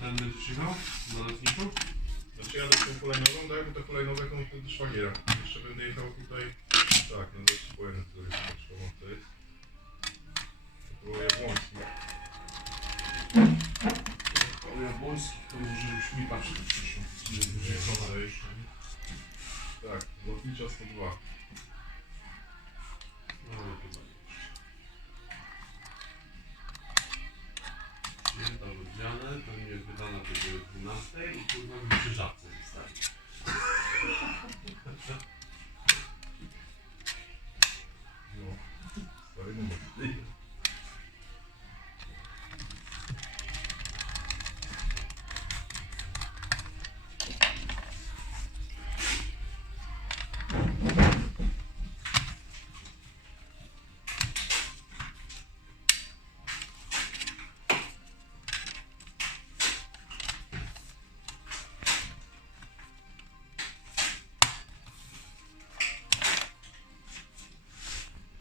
ten będziesz jechał? Na lotniszu? Znaczy jadę z tą hulajnogą, dajmy to hulajnogę do szwagiera. Jeszcze będę jechał tutaj, tak, no do spojenia, który to jest. To było Jabłoński. O Jabłońskich to może już mi patrzeć przyszło. Tak, lotnicza 102.